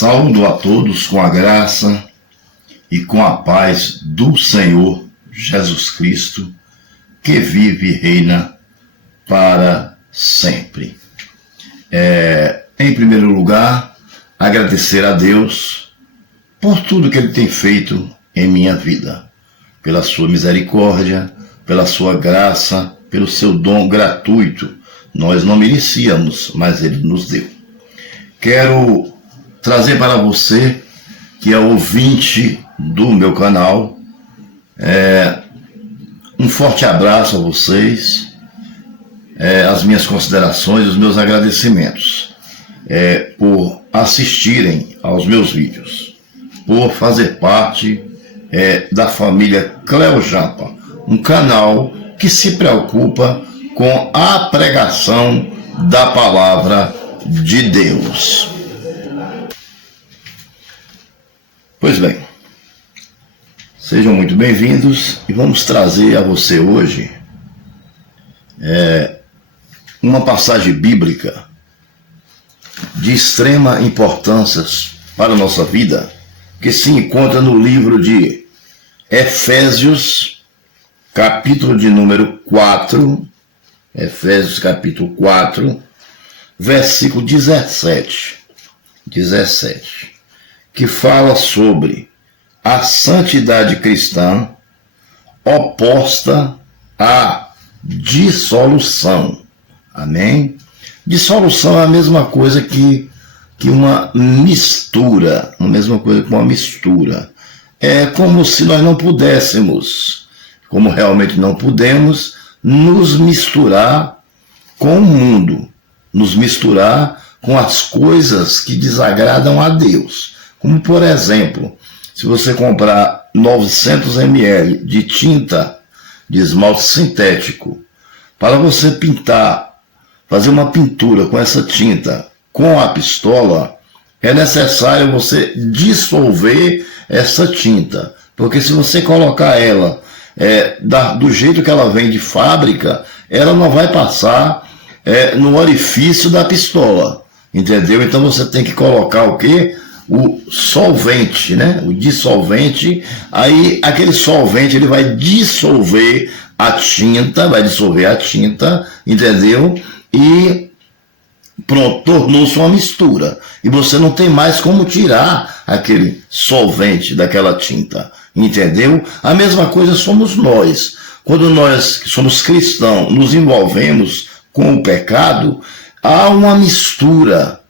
Saúdo a todos com a graça e com a paz do Senhor Jesus Cristo, que vive e reina para sempre. Em primeiro lugar, agradecer a Deus por tudo que Ele tem feito em minha vida, pela sua misericórdia, pela sua graça, pelo seu dom gratuito. Nós não merecíamos, mas Ele nos deu. Quero trazer para você, que é ouvinte do meu canal, um forte abraço a vocês, as minhas considerações, os meus agradecimentos por assistirem aos meus vídeos, por fazer parte da família Cleo Japa, um canal que se preocupa com a pregação da palavra de Deus. Pois bem, sejam muito bem-vindos e vamos trazer a você hoje uma passagem bíblica de extrema importância para a nossa vida, que se encontra no livro de Efésios, capítulo de número 4, Efésios capítulo 4, versículo 17, que fala sobre a santidade cristã oposta à dissolução. Amém? Dissolução é a mesma coisa que uma mistura, a mesma coisa que uma mistura. É como se nós não pudéssemos, como realmente não podemos, nos misturar com o mundo, nos misturar com as coisas que desagradam a Deus. Como, por exemplo, se você comprar 900 ml de tinta de esmalte sintético, para você pintar, fazer uma pintura com essa tinta, com a pistola, é necessário você dissolver essa tinta. Porque se você colocar ela do jeito que ela vem de fábrica, ela não vai passar no orifício da pistola. Entendeu? Então você tem que colocar o quê? O solvente, né? O dissolvente. Aí aquele solvente ele vai dissolver a tinta, entendeu? E pronto, tornou-se uma mistura. E você não tem mais como tirar aquele solvente daquela tinta, entendeu? A mesma coisa somos nós. Quando nós, que somos cristãos, nos envolvemos com o pecado, há uma mistura.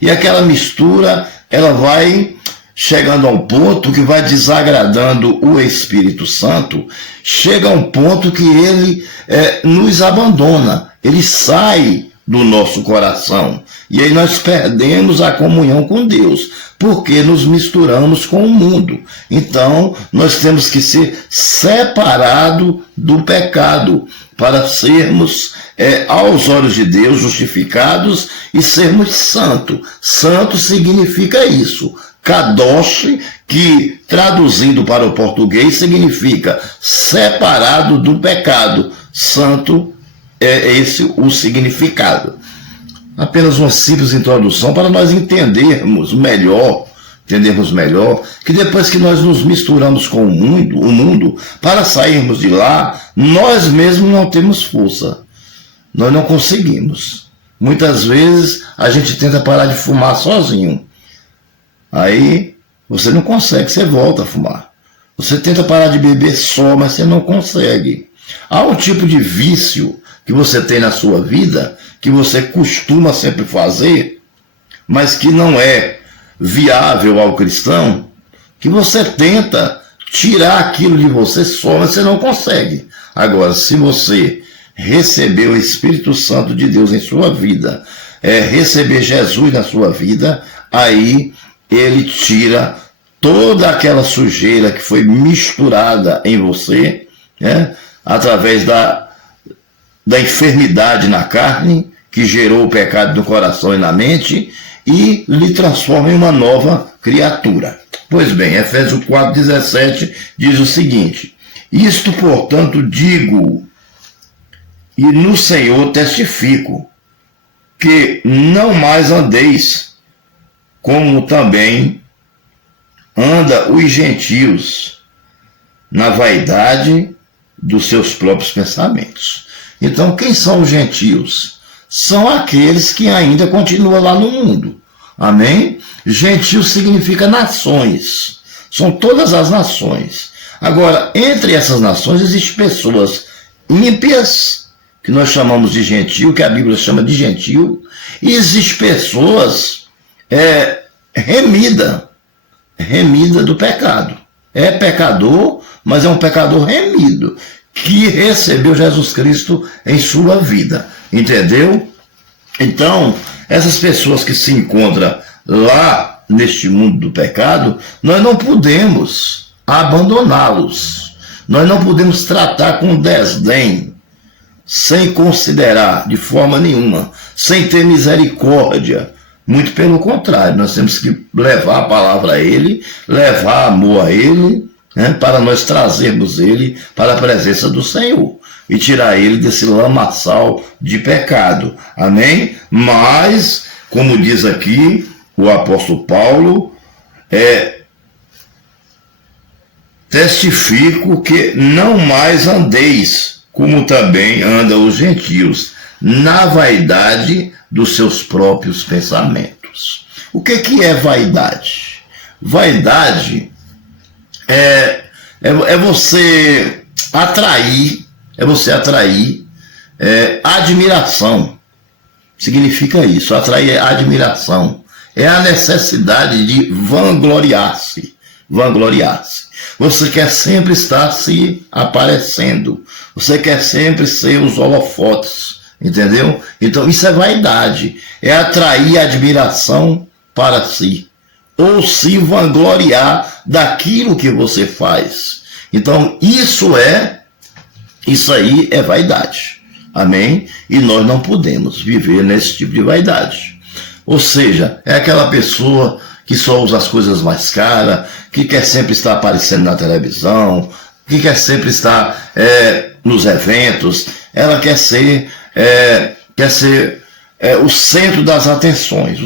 E aquela mistura, ela vai chegando a um ponto que vai desagradando o Espírito Santo, chega a um ponto que ele nos abandona, ele sai do nosso coração. E aí nós perdemos a comunhão com Deus, porque nos misturamos com o mundo. Então, nós temos que ser separados do pecado, para sermos, aos olhos de Deus, justificados e sermos santos. Santo significa isso. Kadosh, que traduzindo para o português significa separado do pecado. Santo é esse o significado. Apenas uma simples introdução para nós entendermos melhor, que depois que nós nos misturamos com o mundo, para sairmos de lá, nós mesmos não temos força. Nós não conseguimos. Muitas vezes a gente tenta parar de fumar sozinho. Aí você não consegue, você volta a fumar. Você tenta parar de beber só, mas você não consegue. Há um tipo de vício que você tem na sua vida, que você costuma sempre fazer, mas que não é viável ao cristão, que você tenta tirar aquilo de você só, mas você não consegue. Agora, se você receber o Espírito Santo de Deus em sua vida, receber Jesus na sua vida, aí ele tira toda aquela sujeira que foi misturada em você, através da enfermidade na carne, que gerou o pecado no coração e na mente, e lhe transforma em uma nova criatura. Pois bem, Efésios 4,17 diz o seguinte: isto, portanto, digo, e no Senhor testifico, que não mais andeis como também anda os gentios na vaidade dos seus próprios pensamentos. Então, quem são os gentios? São aqueles que ainda continuam lá no mundo. Amém? Gentio significa nações. São todas as nações. Agora, entre essas nações existem pessoas ímpias, que nós chamamos de gentio, que a Bíblia chama de gentio, e existem pessoas remida do pecado. É pecador, mas é um pecador remido, que recebeu Jesus Cristo em sua vida. Entendeu? Então, essas pessoas que se encontram lá neste mundo do pecado, nós não podemos abandoná-los. Nós não podemos tratar com desdém, sem considerar de forma nenhuma, sem ter misericórdia. Muito pelo contrário, nós temos que levar a palavra a ele, levar amor a ele, né, para nós trazermos ele para a presença do Senhor e tirar ele desse lamaçal de pecado. Amém? Mas, como diz aqui o apóstolo Paulo, testifico que não mais andeis, como também andam os gentios, na vaidade dos seus próprios pensamentos. O que é vaidade? Vaidade é você atrair, admiração. Significa isso, atrair admiração. É a necessidade de vangloriar-se. Você quer sempre estar se aparecendo. Você quer sempre ser os holofotes. Entendeu? Então isso é vaidade. É atrair admiração para si. Ou se vangloriar daquilo que você faz. Então isso aí é vaidade. Amém? E nós não podemos viver nesse tipo de vaidade. Ou seja, é aquela pessoa que só usa as coisas mais caras, que quer sempre estar aparecendo na televisão, que quer sempre estar nos eventos. Ela quer ser o centro das atenções,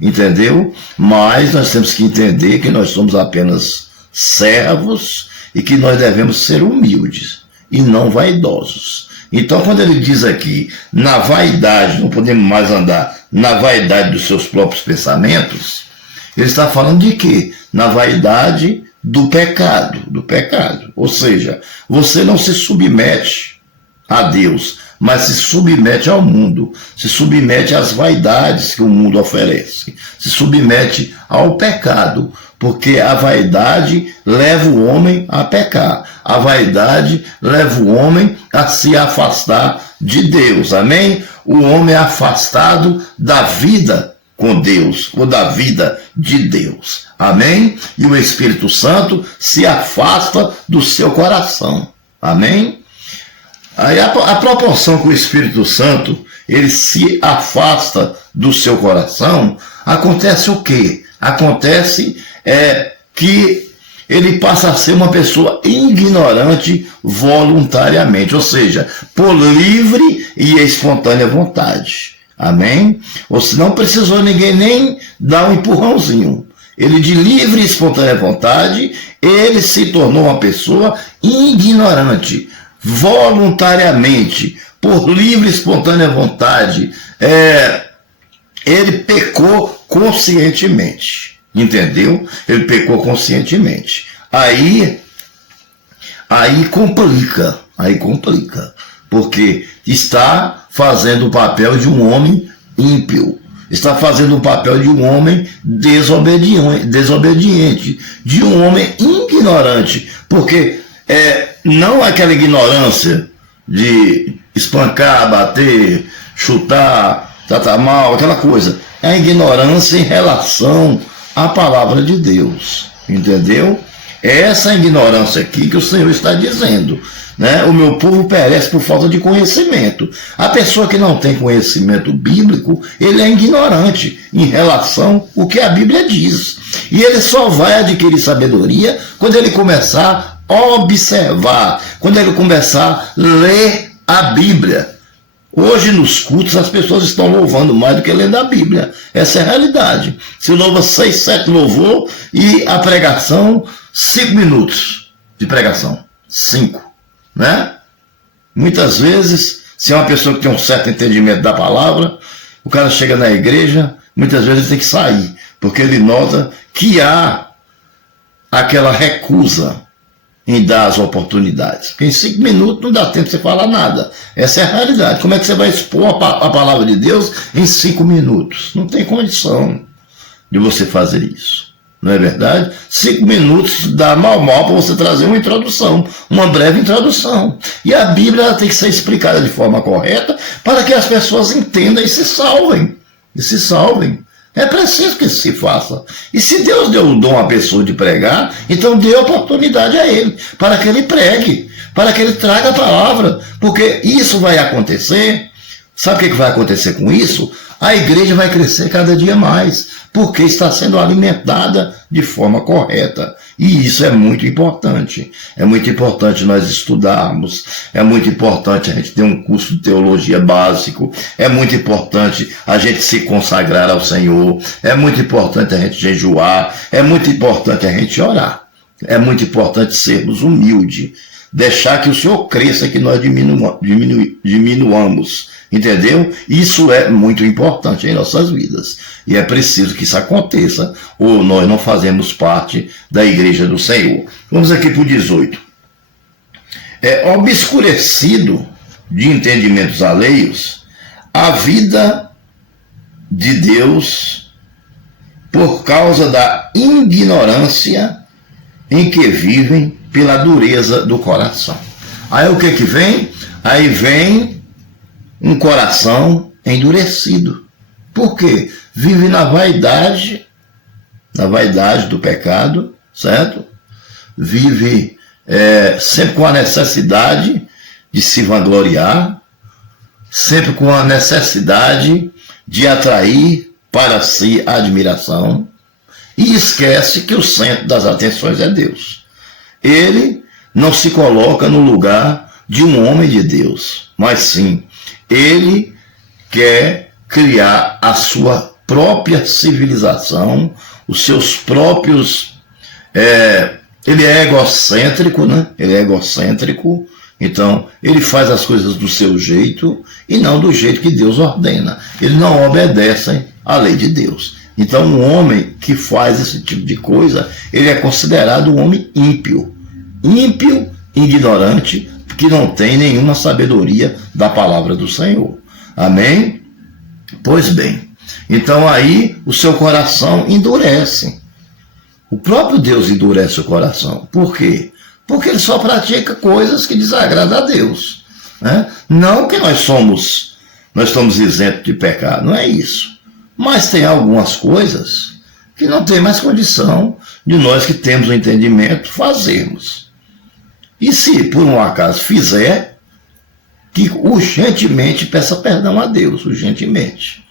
entendeu? Mas nós temos que entender que nós somos apenas servos e que nós devemos ser humildes e não vaidosos. Então, quando ele diz aqui, na vaidade, não podemos mais andar na vaidade dos seus próprios pensamentos, ele está falando de quê? Na vaidade do pecado. Ou seja, você não se submete a Deus, mas se submete ao mundo, se submete às vaidades que o mundo oferece, se submete ao pecado, porque a vaidade leva o homem a pecar, a vaidade leva o homem a se afastar de Deus, amém? O homem é afastado da vida com Deus, ou da vida de Deus, amém? E o Espírito Santo se afasta do seu coração, amém? Aí a proporção que o Espírito Santo ele se afasta do seu coração, acontece o quê? Acontece que ele passa a ser uma pessoa ignorante voluntariamente, ou seja, por livre e espontânea vontade. Amém? Ou se não precisou ninguém nem dar um empurrãozinho. Ele de livre e espontânea vontade, ele se tornou uma pessoa ignorante. Voluntariamente, por livre e espontânea vontade, ele pecou conscientemente, entendeu? Ele pecou conscientemente. Aí complica, porque está fazendo o papel de um homem ímpio, está fazendo o papel de um homem desobediente, de um homem ignorante, porque não aquela ignorância de espancar, bater, chutar, tratar mal, aquela coisa. É a ignorância em relação à palavra de Deus, entendeu? É essa ignorância aqui que o Senhor está dizendo, né? O meu povo perece por falta de conhecimento. A pessoa que não tem conhecimento bíblico, ele é ignorante em relação ao que a Bíblia diz. E ele só vai adquirir sabedoria quando ele começar a observar, quando ele começar a ler a Bíblia. Hoje, nos cultos, as pessoas estão louvando mais do que lendo a Bíblia. Essa é a realidade. Se louva 6, 7 louvor e a pregação, 5 minutos de pregação. 5. Né? Muitas vezes, se é uma pessoa que tem um certo entendimento da palavra, o cara chega na igreja, muitas vezes ele tem que sair, porque ele nota que há aquela recusa em dar as oportunidades. Porque em 5 minutos não dá tempo de você falar nada. Essa é a realidade. Como é que você vai expor a palavra de Deus em 5 minutos? Não tem condição de você fazer isso. Não é verdade? 5 minutos dá mal para você trazer uma introdução, uma breve introdução. E a Bíblia ela tem que ser explicada de forma correta para que as pessoas entendam e se salvem. E se salvem. É preciso que isso se faça. E se Deus deu o dom à pessoa de pregar, então dê oportunidade a ele, para que ele pregue, para que ele traga a palavra, porque isso vai acontecer. Sabe o que vai acontecer com isso? A igreja vai crescer cada dia mais, porque está sendo alimentada de forma correta. E isso é muito importante. É muito importante nós estudarmos, é muito importante a gente ter um curso de teologia básico, é muito importante a gente se consagrar ao Senhor, é muito importante a gente jejuar, é muito importante a gente orar, é muito importante sermos humildes, deixar que o Senhor cresça e que nós diminuamos, entendeu? Isso é muito importante em nossas vidas. E é preciso que isso aconteça, ou nós não fazemos parte da igreja do Senhor. Vamos aqui para o 18. É obscurecido de entendimentos alheios a vida de Deus por causa da ignorância em que vivem pela dureza do coração. Aí o que vem? Aí vem um coração endurecido. Por quê? Vive na vaidade do pecado, certo? Vive sempre com a necessidade de se vangloriar, sempre com a necessidade de atrair para si a admiração, e esquece que o centro das atenções é Deus. Ele não se coloca no lugar de um homem de Deus, mas sim, ele quer criar a sua própria civilização, os seus próprios... ele é egocêntrico, né? Ele é egocêntrico, então ele faz as coisas do seu jeito e não do jeito que Deus ordena. Ele não obedece à lei de Deus. Então um homem que faz esse tipo de coisa, ele é considerado um homem ímpio. Ímpio, ignorante, que não tem nenhuma sabedoria da palavra do Senhor. Amém? Pois bem, então aí o seu coração endurece. O próprio Deus endurece o coração. Por quê? Porque ele só pratica coisas que desagradam a Deus. Né? Não que nós estamos isentos de pecado, não é isso. Mas tem algumas coisas que não tem mais condição de nós que temos o entendimento fazermos. E se por um acaso fizer, que urgentemente peça perdão a Deus, urgentemente.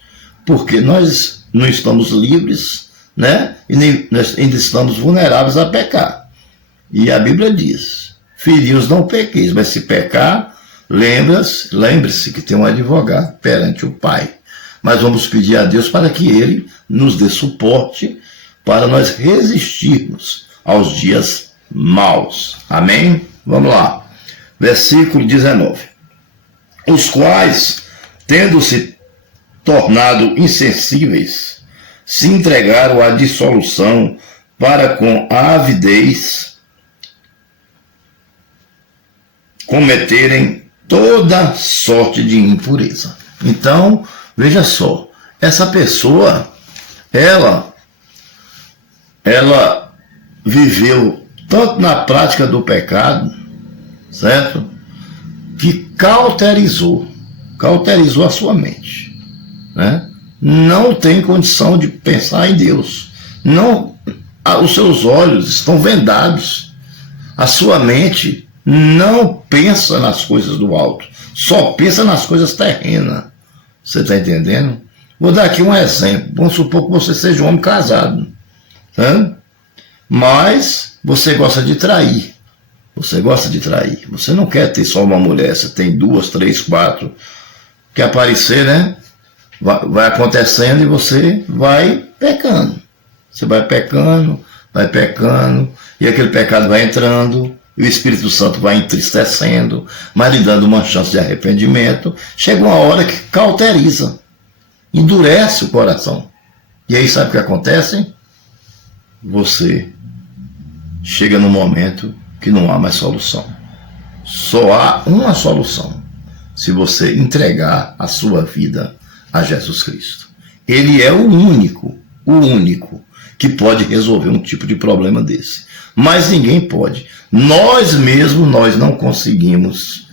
Porque nós não estamos livres, né? E nem, nós ainda estamos vulneráveis a pecar. E a Bíblia diz, filhinhos não pequeis, mas se pecar, lembre-se que tem um advogado perante o Pai. Mas vamos pedir a Deus para que Ele nos dê suporte para nós resistirmos aos dias maus. Amém? Vamos lá. Versículo 19. Os quais, tendo se tornado insensíveis, se entregaram à dissolução para com a avidez cometerem toda sorte de impureza. Então, veja só, essa pessoa, ela viveu tanto na prática do pecado, certo? Que cauterizou a sua mente, né? Não tem condição de pensar em Deus. Não, os seus olhos estão vendados. A sua mente não pensa nas coisas do alto, só pensa nas coisas terrenas. Você está entendendo? Vou dar aqui um exemplo. Vamos supor que você seja um homem casado, tá? Mas você gosta de trair. Você gosta de trair. Você não quer ter só uma mulher, você tem 2, 3, 4. que aparecer, né? Vai acontecendo e você vai pecando. Você vai pecando, e aquele pecado vai entrando, e o Espírito Santo vai entristecendo, mas lhe dando uma chance de arrependimento. Chega uma hora que cauteriza, endurece o coração. E aí sabe o que acontece? Você chega num momento que não há mais solução. Só há uma solução: se você entregar a sua vida a Jesus Cristo. Ele é o único que pode resolver um tipo de problema desse. Mas ninguém pode. Nós mesmos nós não conseguimos.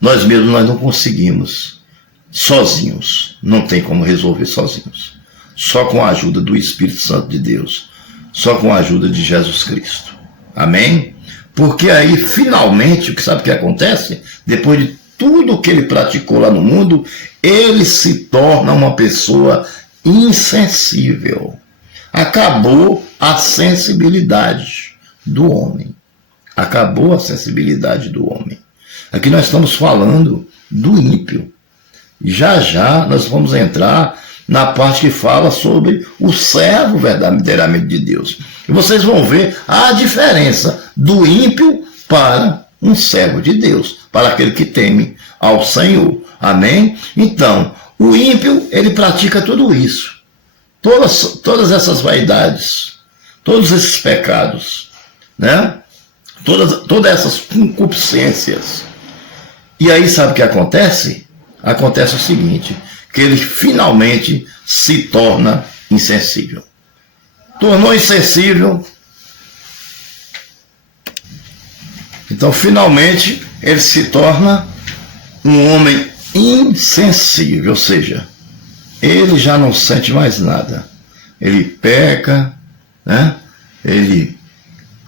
Nós não conseguimos sozinhos. Não tem como resolver sozinhos. Só com a ajuda do Espírito Santo de Deus. Só com a ajuda de Jesus Cristo. Amém? Porque aí, finalmente, sabe o que acontece? Depois de tudo que ele praticou lá no mundo, ele se torna uma pessoa insensível. Acabou a sensibilidade do homem. Acabou a sensibilidade do homem. Aqui nós estamos falando do ímpio. Já já nós vamos entrar na parte que fala sobre o servo verdadeiramente de Deus. E vocês vão ver a diferença do ímpio para um servo de Deus, para aquele que teme ao Senhor. Amém? Então, o ímpio, ele pratica tudo isso. Todas essas vaidades, todos esses pecados, né? Todas essas concupiscências. E aí sabe o que acontece? Acontece o seguinte, que ele finalmente se torna insensível. Tornou insensível. Então, finalmente, ele se torna um homem insensível, ou seja, ele já não sente mais nada. Ele peca, né? Ele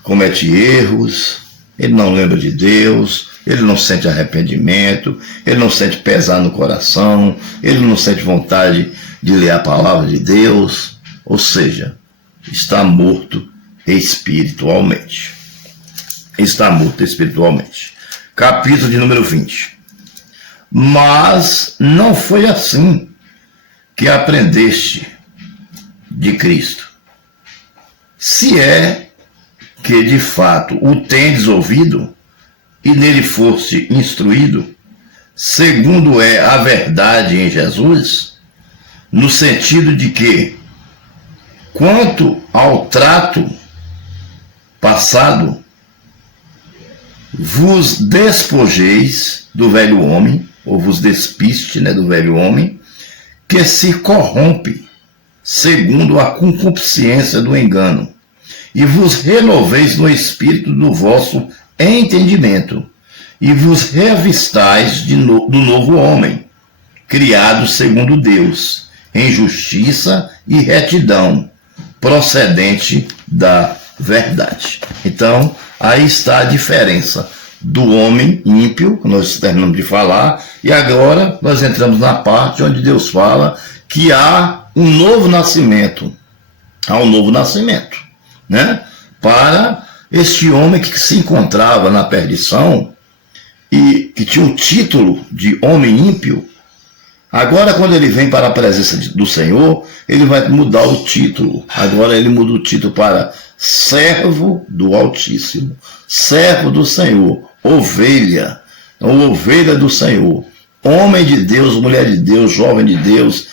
comete erros, ele não lembra de Deus, ele não sente arrependimento, ele não sente pesar no coração, ele não sente vontade de ler a palavra de Deus, ou seja, está morto espiritualmente. Está morto espiritualmente. Capítulo de número 20. Mas não foi assim que aprendeste de Cristo. Se é que de fato o tendes ouvido e nele foste instruído, segundo é a verdade em Jesus, no sentido de que, quanto ao trato passado, vos despojeis do velho homem, ou vos despiste, né, do velho homem, que se corrompe segundo a concupiscência do engano, e vos renoveis no espírito do vosso entendimento, e vos revistais do novo homem, criado segundo Deus, em justiça e retidão, procedente da verdade. Então, aí está a diferença do homem ímpio, que nós terminamos de falar, e agora nós entramos na parte onde Deus fala que há um novo nascimento. Há um novo nascimento, né? Para este homem que se encontrava na perdição e que tinha o título de homem ímpio. Agora, quando ele vem para a presença do Senhor, ele vai mudar o título. Agora ele muda o título para servo do Altíssimo, servo do Senhor, ovelha, ovelha do Senhor, homem de Deus, mulher de Deus, jovem de Deus,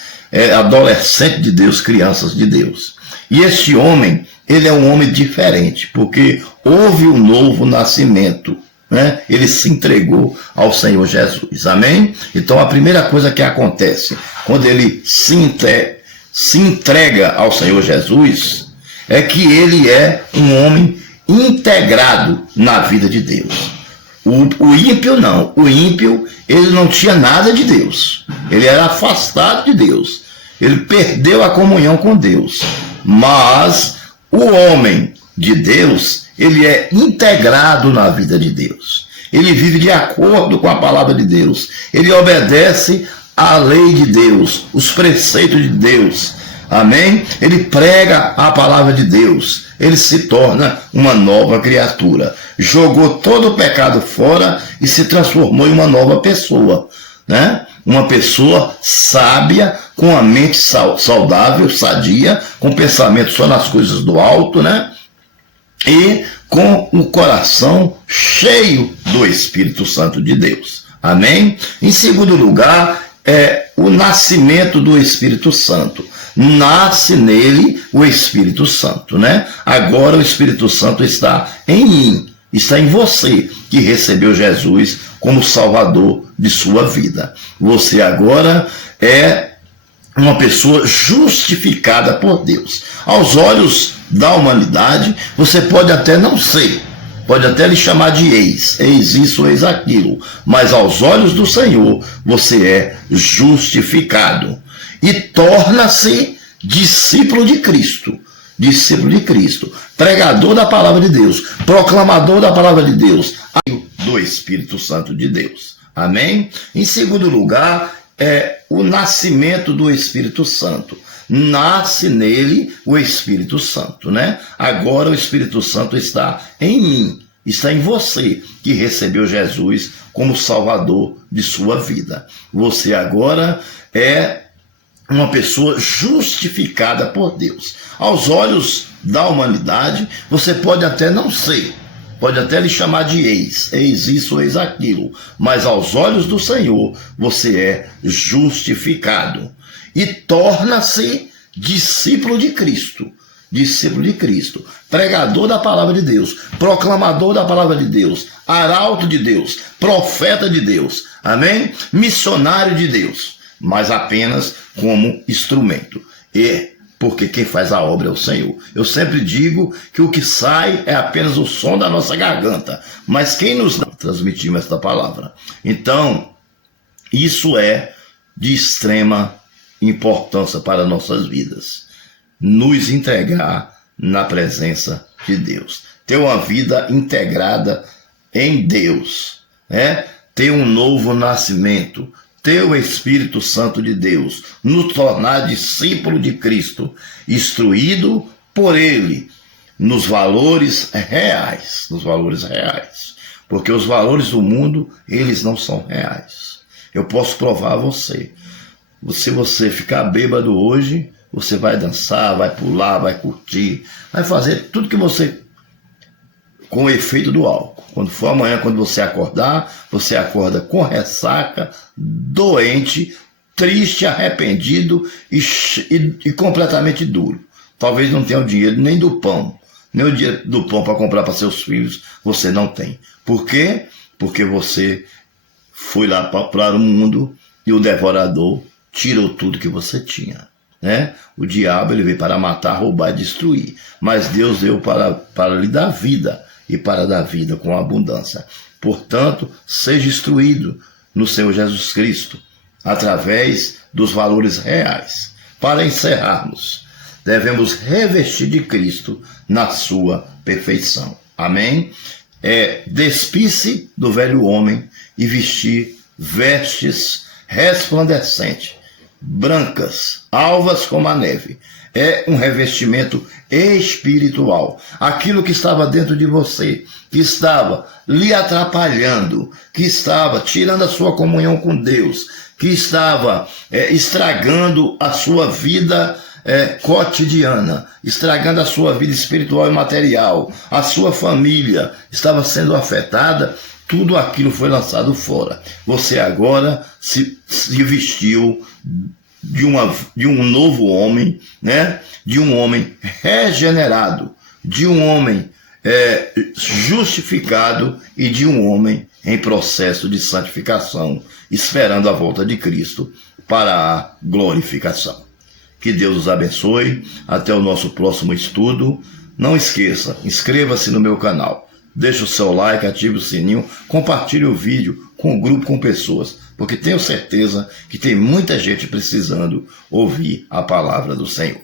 adolescente de Deus, crianças de Deus. E este homem, ele é um homem diferente, porque houve um novo nascimento. Né? Ele se entregou ao Senhor Jesus, amém? Então a primeira coisa que acontece quando ele se entrega ao Senhor Jesus é que ele é um homem integrado na vida de Deus. O ímpio não, o ímpio ele não tinha nada de Deus, ele era afastado de Deus, ele perdeu a comunhão com Deus, mas o homem de Deus, ele é integrado na vida de Deus. Ele vive de acordo com a palavra de Deus. Ele obedece à lei de Deus, os preceitos de Deus. Amém? Ele prega a palavra de Deus. Ele se torna uma nova criatura. Jogou todo o pecado fora e se transformou em uma nova pessoa. né? Uma pessoa sábia, com a mente saudável, sadia, com pensamento só nas coisas do alto, né? E com o coração cheio do Espírito Santo de Deus. Amém? Em segundo lugar, o nascimento do Espírito Santo. Nasce nele o Espírito Santo, né? Agora o Espírito Santo está em mim, está em você, que recebeu Jesus como Salvador de sua vida. Você agora é uma pessoa justificada por Deus. Aos olhos da humanidade, você pode até não ser, pode até lhe chamar de ex isso, ex aquilo, mas aos olhos do Senhor, você é justificado e torna-se discípulo de Cristo. Discípulo de Cristo, pregador da palavra de Deus, proclamador da palavra de Deus, do Espírito Santo de Deus. Amém? Em segundo lugar, o nascimento do Espírito Santo. Nasce nele o Espírito Santo, né? Agora o Espírito Santo está em mim, está em você, que recebeu Jesus como Salvador de sua vida. Você agora é uma pessoa justificada por Deus. Aos olhos da humanidade, você pode até não ser, pode até lhe chamar de ex isso, ex aquilo, mas aos olhos do Senhor, você é justificado e torna-se discípulo de Cristo. Discípulo de Cristo, pregador da palavra de Deus, proclamador da palavra de Deus, arauto de Deus, profeta de Deus, amém? Missionário de Deus, mas apenas como instrumento. Porque quem faz a obra é o Senhor. Eu sempre digo que o que sai é apenas o som da nossa garganta, mas quem nos transmitimos esta palavra. Então, isso é de extrema importância para nossas vidas. Nos entregar na presença de Deus. Ter uma vida integrada em Deus, né? Ter um novo nascimento, ter o Espírito Santo de Deus, nos tornar discípulo de Cristo, instruído por Ele, nos valores reais, porque os valores do mundo, eles não são reais. Eu posso provar a você, se você ficar bêbado hoje, você vai dançar, vai pular, vai curtir, vai fazer tudo que você, com o efeito do álcool. Quando for amanhã, quando você acordar, você acorda com ressaca, doente, triste, arrependido e completamente duro. Talvez não tenha o dinheiro nem do pão, nem o dinheiro do pão para comprar para seus filhos, você não tem. Por quê? Porque você foi lá para o mundo e o devorador tirou tudo que você tinha. Né? O diabo ele veio para matar, roubar e destruir, mas Deus veio para lhe dar vida, e para dar vida com abundância. Portanto, seja instruído no Senhor Jesus Cristo, através dos valores reais. Para encerrarmos, devemos revestir de Cristo na sua perfeição. Amém? Despir-se do velho homem e vestir vestes resplandecentes, brancas, alvas como a neve. É um revestimento espiritual. Aquilo que estava dentro de você, que estava lhe atrapalhando, que estava tirando a sua comunhão com Deus, que estava estragando a sua vida cotidiana, estragando a sua vida espiritual e material, a sua família estava sendo afetada, tudo aquilo foi lançado fora. Você agora se vestiu de um novo homem, né? De um homem regenerado, de um homem justificado e de um homem em processo de santificação, esperando a volta de Cristo para a glorificação. Que Deus os abençoe. Até o nosso próximo estudo. Não esqueça, inscreva-se no meu canal, deixe o seu like, ative o sininho, compartilhe o vídeo com o grupo, com pessoas, porque tenho certeza que tem muita gente precisando ouvir a palavra do Senhor.